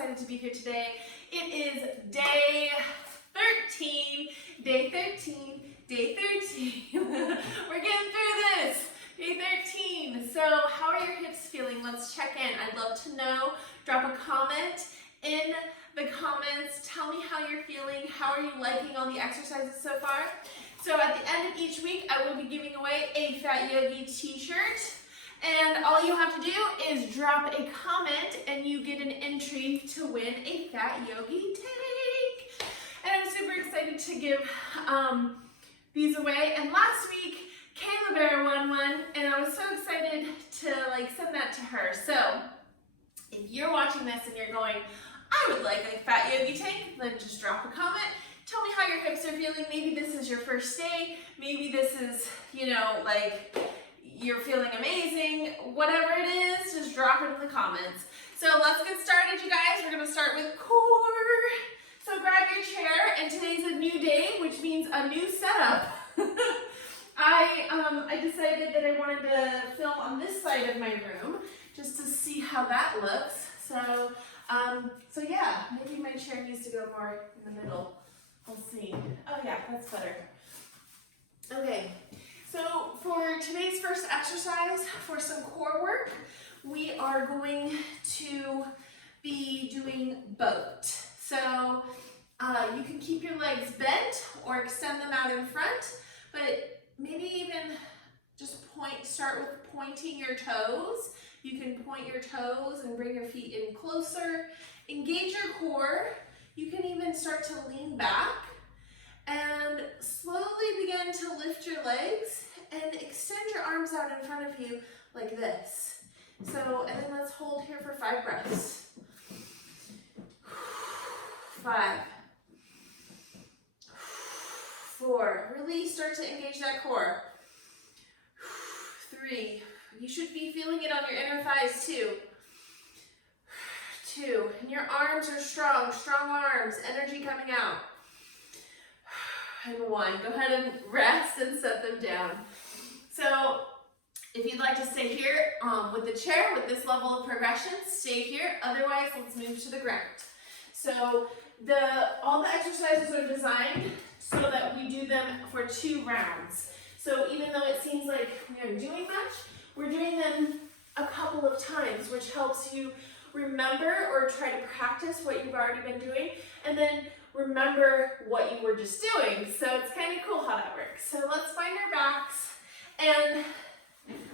excited to be here today. It is day 13. Day 13. Day 13. We're getting through this. Day 13. So how are your hips feeling? Let's check in. I'd love to know. Drop a comment in the comments. Tell me how you're feeling. How are you liking all the exercises so far? So at the end of each week, I will be giving away a Fat Yogi t-shirt. And all you have to do is drop a comment and you get an entry to win a Fat Yogi tank. And I'm super excited to give these away. And last week, Kayla Bear won one, and I was so excited to send that to her. So if you're watching this and you're going, I would like a Fat Yogi tank, then just drop a comment. Tell me how your hips are feeling. Maybe this is your first day. Maybe this is, you're feeling amazing. Whatever it is, just drop it in the comments. So let's get started, you guys. We're gonna start with core. So grab your chair, and today's a new day, which means a new setup. I decided that I wanted to film on this side of my room just to see how that looks. So yeah, maybe my chair needs to go more in the middle. We'll see. Oh yeah, that's better. Okay, so for today's first exercise, for some core work, we are going to be doing boat. So you can keep your legs bent or extend them out in front, but maybe even just start with pointing your toes. You can point your toes and bring your feet in closer. Engage your core. You can even start to lean back and slowly begin to lift your legs and extend your arms out in front of you like this. So, and then let's hold here for 5 breaths. 5, 4, really start to engage that core. 3, you should be feeling it on your inner thighs too. 2, and your arms are strong, strong arms, energy coming out. And 1, go ahead and rest and set them down. So if you'd like to stay here with the chair, with this level of progression, stay here. Otherwise, let's move to the ground. So all the exercises are designed so that we do them for 2 rounds. So even though it seems like we aren't doing much, we're doing them a couple of times, which helps you remember or try to practice what you've already been doing, and then remember what you were just doing. So it's kind of cool how that works. So let's find our backs, and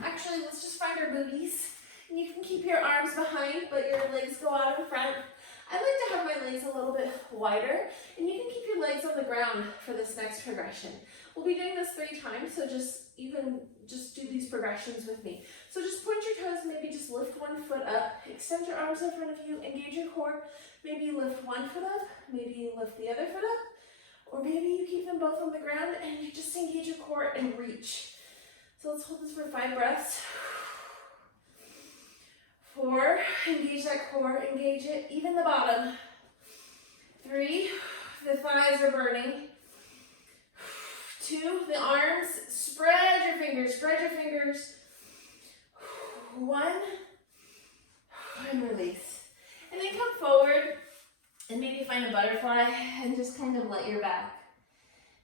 actually let's just find our booties. And you can keep your arms behind, but your legs go out in front. I like to have my legs a little bit wider, and you can keep your legs on the ground for this next progression. We'll be doing this 3 times, so you can just do these progressions with me. So just point your toes, maybe just lift 1 foot up, extend your arms in front of you, engage your core, maybe lift 1 foot up, maybe lift the other foot up, or maybe you keep them both on the ground and you just engage your core and reach. So let's hold this for 5 breaths. 4, engage that core, engage it, even the bottom. 3, the thighs are burning. 2, the arms, spread your fingers, spread your fingers. 1, and release. And then come forward and maybe find a butterfly and just kind of let your back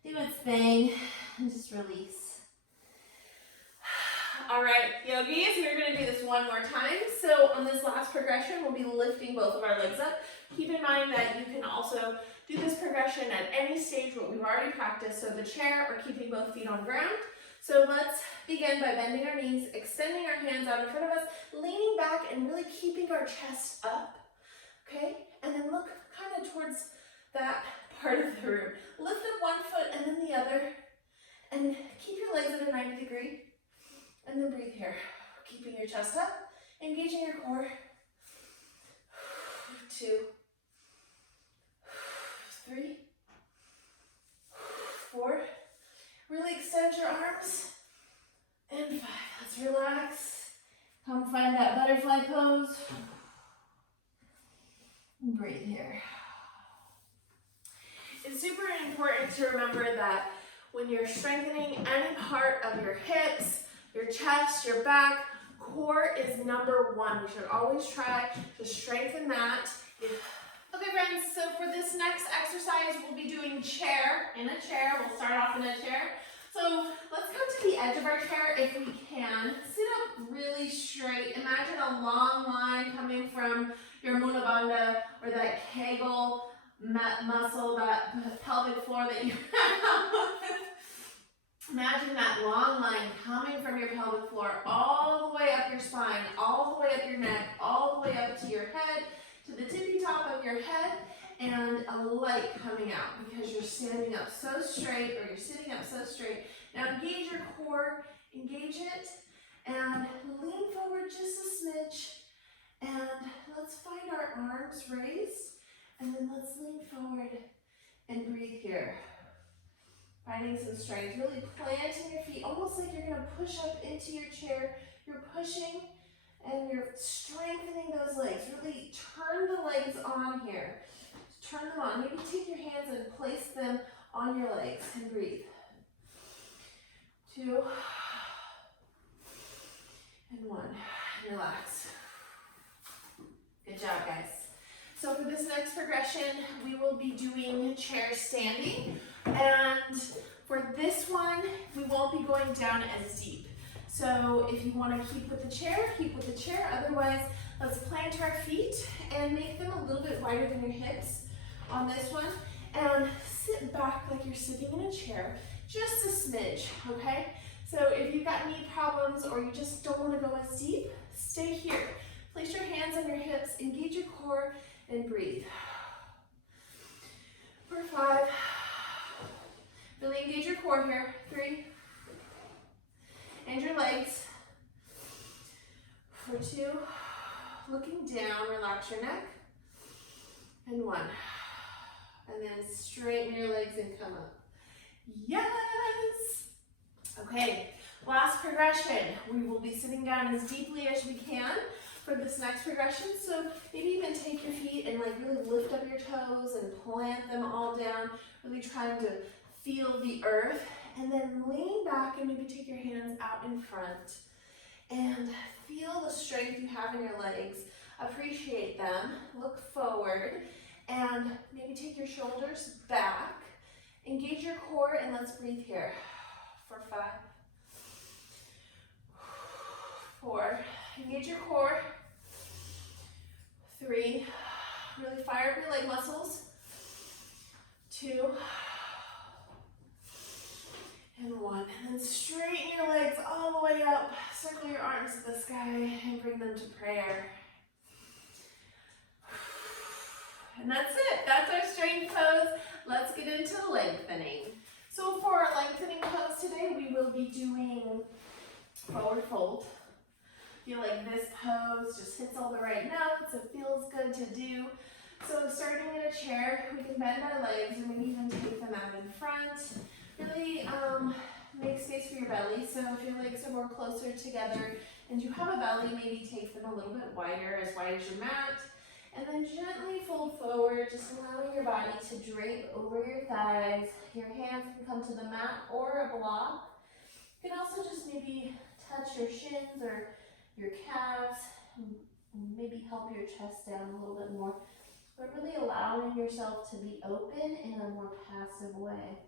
do its thing and just release. All right, yogis, we're going to do this 1 more time. So on this last progression, we'll be lifting both of our legs up. Keep in mind that you can also do this progression at any stage, what we've already practiced, so the chair or keeping both feet on ground. So let's begin by bending our knees, extending our hands out in front of us, leaning back and really keeping our chest up, okay? And then look kind of towards that part of the room. Lift up 1 foot and then the other, and keep your legs at a 90 degree. And then breathe here, keeping your chest up, engaging your core. 2, 3, 4. Really extend your arms. And 5. Let's relax. Come find that butterfly pose. And breathe here. It's super important to remember that when you're strengthening any part of your hips, your chest, your back, core is number 1. We should always try to strengthen that Okay friends, so for this next exercise, we'll be doing chair, in a chair. We'll start off in a chair. So let's come to the edge of our chair if we can. Sit up really straight. Imagine a long line coming from your Mula Bandha or that Kegel muscle, that pelvic floor that you have. Imagine that long line coming from your pelvic floor all the way up your spine, all the way up your neck, all the way up to your head, to the tippy top of your head, and a light coming out because you're standing up so straight or you're sitting up so straight. Now engage your core, engage it, and lean forward just a smidge. And let's find our arms raised, and then let's lean forward and breathe here. Finding some strength, really planting your feet, almost like you're gonna push up into your chair. You're pushing and you're strengthening those legs. Really turn the legs on here. Turn them on. Maybe take your hands and place them on your legs and breathe. 2 and 1. Relax. Good job, guys. So for this next progression, we will be doing chair standing. And for this one, we won't be going down as deep. So if you want to keep with the chair, keep with the chair. Otherwise, let's plant our feet and make them a little bit wider than your hips on this one. And sit back like you're sitting in a chair, just a smidge, okay? So if you've got knee problems or you just don't want to go as deep, stay here. Place your hands on your hips, engage your core, and breathe. For 5. Really engage your core here. 3. And your legs. For 2. Looking down, relax your neck. And 1. And then straighten your legs and come up. Yes! Okay, last progression. We will be sitting down as deeply as we can for this next progression. So maybe even take your feet and like really lift up your toes and plant them all down, really trying to feel the earth. And then lean back and maybe take your hands out in front and feel the strength you have in your legs. Appreciate them. Look forward and maybe take your shoulders back. Engage your core and let's breathe here. For 5. 4. Engage your core. 3. Really fire up your leg muscles. 2. And 1. And then straighten your legs all the way up. Circle your arms to the sky and bring them to prayer. And that's it. That's our strength pose. Let's get into lengthening. So for our lengthening pose today, we will be doing forward fold. Feel like this pose just hits all the right notes. It feels good to do. So starting in a chair, we can bend our legs or maybe even take them out in front. Really make space for your belly. So if your legs are more closer together and you have a belly, maybe take them a little bit wider, as wide as your mat. And then gently fold forward, just allowing your body to drape over your thighs. Your hands can come to the mat or a block. You can also just maybe touch your shins or your calves, and maybe help your chest down a little bit more. But really allowing yourself to be open in a more passive way.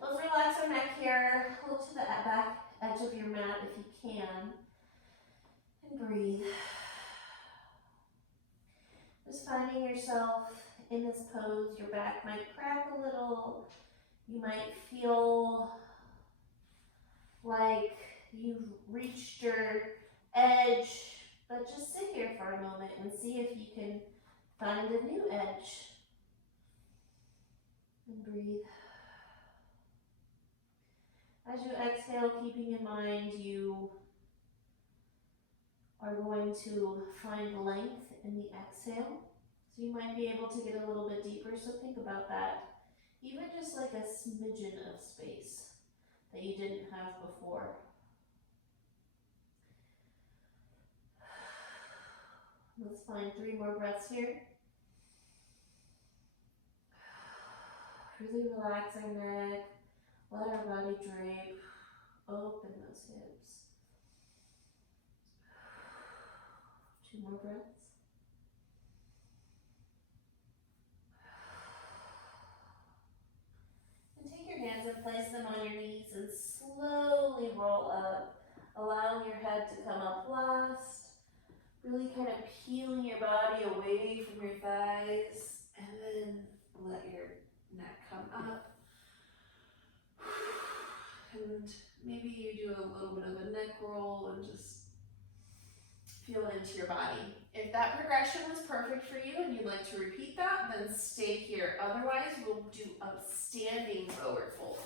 Let's relax our neck here. Look to the back edge of your mat if you can. And breathe. Just finding yourself in this pose, your back might crack a little. You might feel like you've reached your edge, but just sit here for a moment and see if you can find a new edge. And breathe. As you exhale, keeping in mind you are going to find length in the exhale. So you might be able to get a little bit deeper, so think about that. Even just like a smidgen of space that you didn't have before. Let's find 3 more breaths here. Really relax our neck, let our body drape, open those hips. 2 more breaths. peeling your body away from your thighs, and then let your neck come up. And maybe you do a little bit of a neck roll and just feel into your body. If that progression was perfect for you and you'd like to repeat that, then stay here. Otherwise, we'll do a standing forward fold.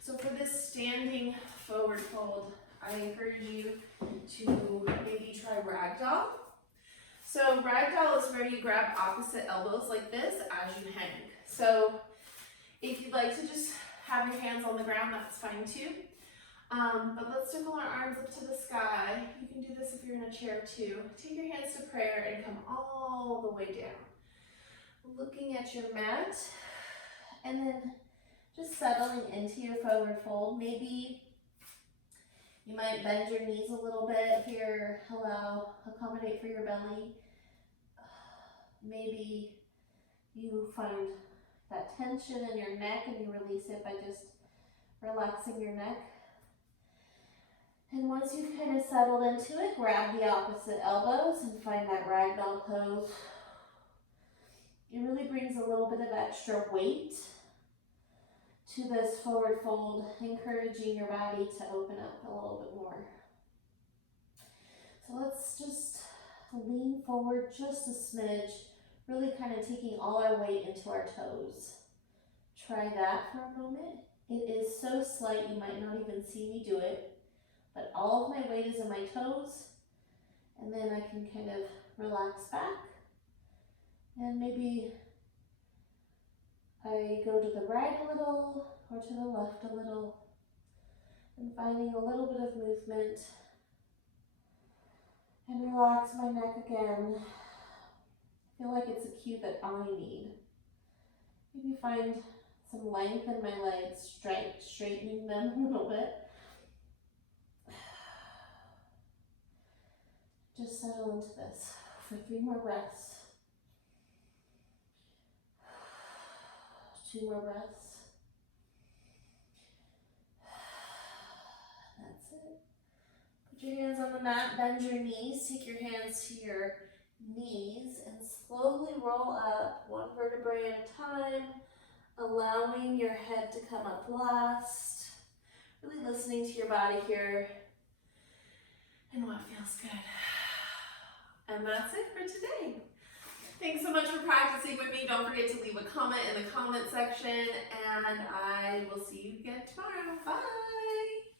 So for this standing forward fold, I encourage you to maybe try ragdoll. So ragdoll is where you grab opposite elbows like this as you hang. So if you'd like to just have your hands on the ground, that's fine too. But let's circle our arms up to the sky. You can do this if you're in a chair too. Take your hands to prayer and come all the way down. Looking at your mat, and then just settling into your forward fold. Maybe you might bend your knees a little bit here, accommodate for your belly. Maybe you find that tension in your neck and you release it by just relaxing your neck. And once you've kind of settled into it, grab the opposite elbows and find that ragdoll pose. It really brings a little bit of extra weight to this forward fold, encouraging your body to open up a little bit more. So let's just lean forward just a smidge, really kind of taking all our weight into our toes. Try that for a moment. It is so slight you might not even see me do it, but all of my weight is in my toes, and then I can kind of relax back, and maybe I go to the right a little or to the left a little, and finding a little bit of movement, and relax my neck again. I feel like it's a cue that I need. Maybe find some length in my legs, straightening them a little bit. Just settle into this for 3 more breaths. 2 more breaths. That's it. Put your hands on the mat, bend your knees, take your hands to your knees, and slowly roll up 1 vertebrae at a time, allowing your head to come up last. Really listening to your body here and what feels good. And that's it for today. Thanks so much for practicing with me. Don't forget to leave a comment in the comment section, and I will see you again tomorrow. Bye.